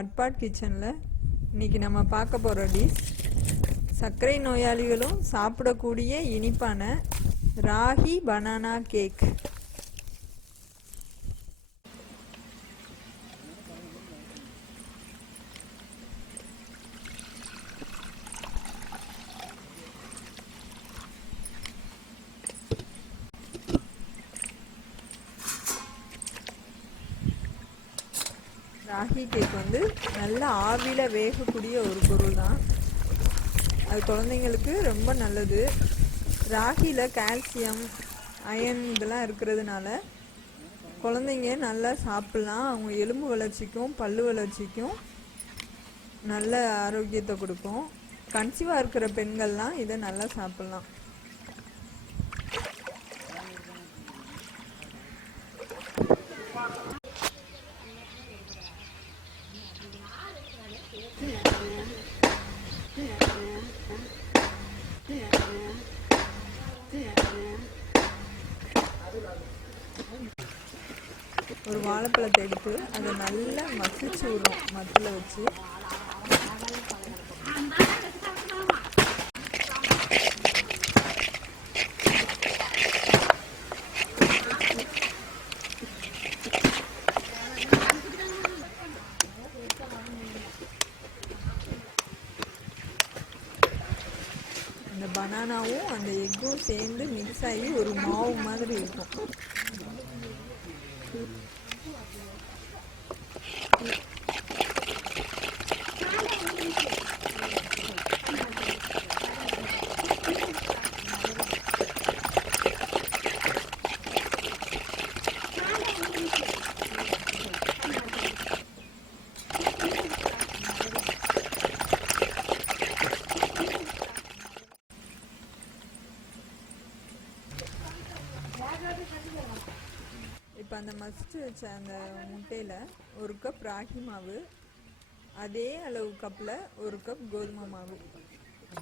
மட்பாட் கிச்சனில் இன்றைக்கி நம்ம பார்க்க போகிற டிஷ் சர்க்கரை நோயாளிகளும் சாப்பிடக்கூடிய இனிப்பான ragi banana cake. Ragi cake வந்து நல்ல ஆவியில் வேகக்கூடிய ஒரு பொருள் தான். அது குழந்தைங்களுக்கு ரொம்ப நல்லது. ராகியில் கால்சியம், அயன் இதெல்லாம் இருக்கிறதுனால குழந்தைங்க நல்லா சாப்பிட்லாம். அவங்க எலும்பு வளர்ச்சிக்கும் பல்லு வளர்ச்சிக்கும் நல்ல ஆரோக்கியத்தை கொடுக்கும். கன்சீவாக இருக்கிற பெண்கள்லாம் இதை நல்லா சாப்பிட்லாம். ஒரு வாழைப்பழத்தை எடுத்து அதை நல்லா மசிச்சு விடும் மத்தில் வச்சு. அந்த பனானாவும் அந்த எக்கும் சேர்ந்து மிக்ஸ் ஆகி ஒரு மாவு மாதிரி இருக்கும். இப்போ அந்த மசிச்சு வச்ச அந்த முட்டையில் ஒரு கப் ராகி மாவு, அதே அளவு கப்பில் ஒரு கப் கோதுமை மாவு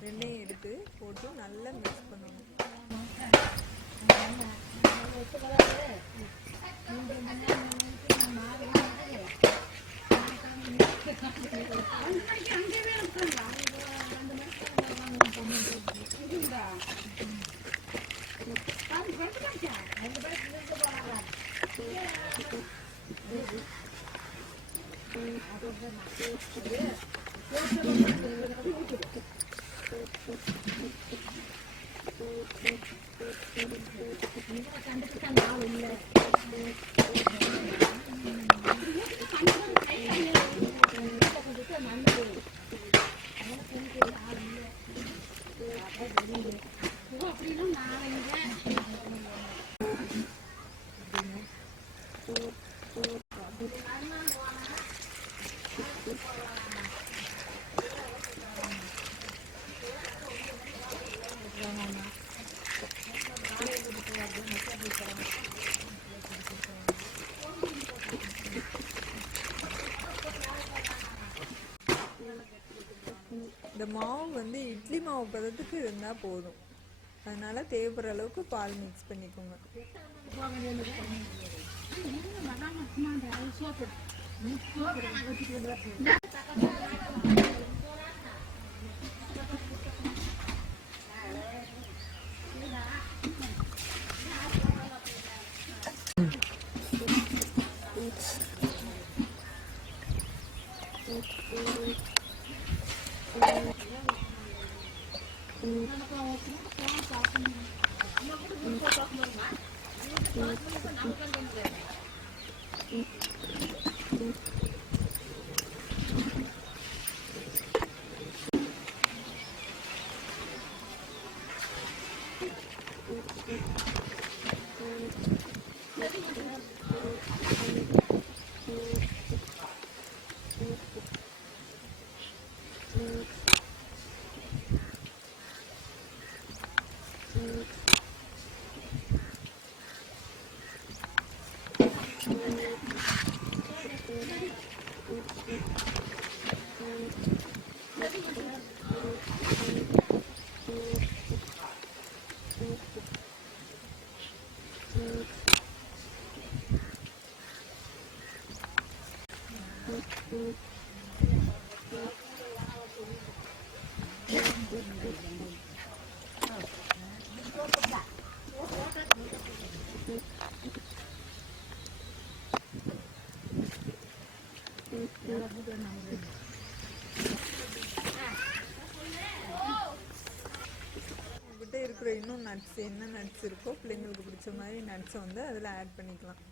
ரெண்டையும் எடுத்து போட்டு நல்லா மிக்ஸ் பண்ணணும். இந்த மாவு வந்து இட்லி மாவு பதத்துக்கு இருந்தால் போதும். அதனால தேவைப்படுற அளவுக்கு பால் மிக்ஸ் பண்ணிக்கோங்க. உங்ககிட்ட இருக்கிற இன்னும் நட்ஸ் என்ன நட்ஸ் இருக்கோ பிள்ளைங்களுக்கு பிடிச்ச மாதிரி நட்ஸை வந்து அதில் ஆட் பண்ணிக்கலாம்.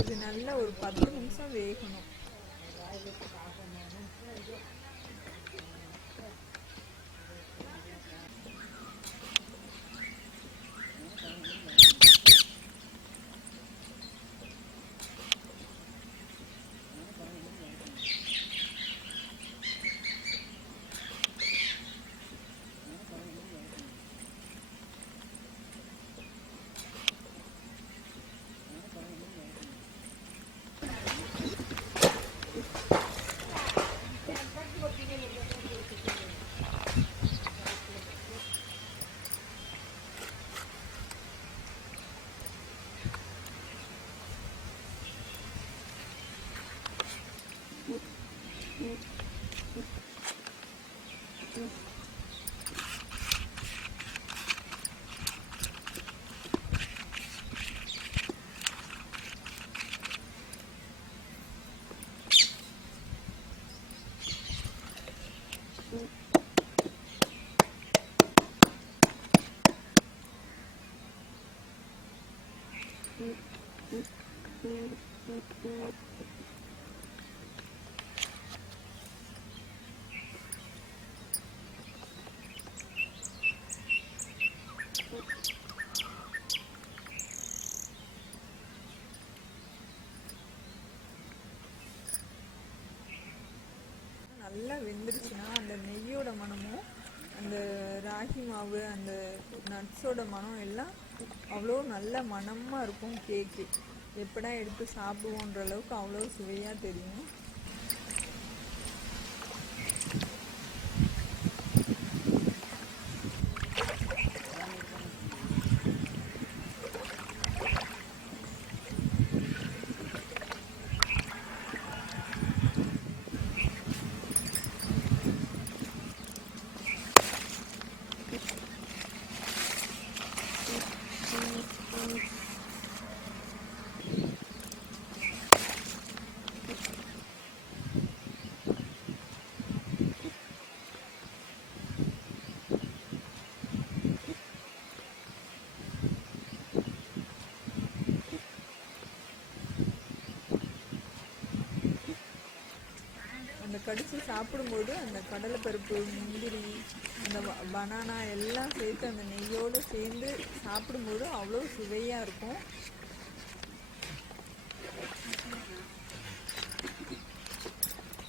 இது நல்லா ஒரு 10 நிமிஷம் வேகணும். நல்லா வெந்துருச்சுன்னா அந்த நெய்யோட மனமும் அந்த ராகி மாவு அந்த நட்ஸோட மனம் எல்லாம் அவ்வளோ நல்ல மணமாக இருக்கும். கேக்கு எப்படா எடுத்து சாப்பிடுவோன்ற அளவுக்கு அவ்வளோ சுவையாக தெரியும். அந்த கடிச்சு சாப்பிடும்போது அந்த கடலைப்பருப்பு, முந்திரி, அந்த பனானா எல்லாம் சேர்த்து அந்த நெய்யோடு சேர்ந்து சாப்பிடும்போது அவ்வளோ சுவையாக இருக்கும்.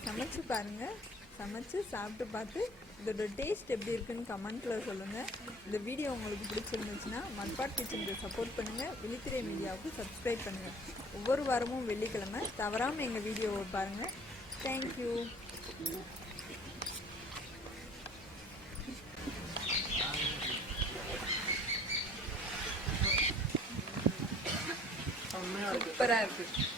சமைச்சு பாருங்கள். சமைச்சு சாப்பிட்டு பார்த்து இதோட டேஸ்ட் எப்படி இருக்குன்னு கமெண்ட்டில் சொல்லுங்கள். இந்த வீடியோ உங்களுக்கு பிடிச்சிருந்துச்சுன்னா மட்பாட் கிச்சனுக்கு சப்போர்ட் பண்ணுங்கள். விழித்திரை மீடியாவுக்கு சப்ஸ்கிரைப் பண்ணுங்கள். ஒவ்வொரு வாரமும் வெள்ளிக்கிழமை தவறாமல் எங்கள் வீடியோவை பாருங்கள். தேங்க்யூ. சூப்பராக இருக்குது.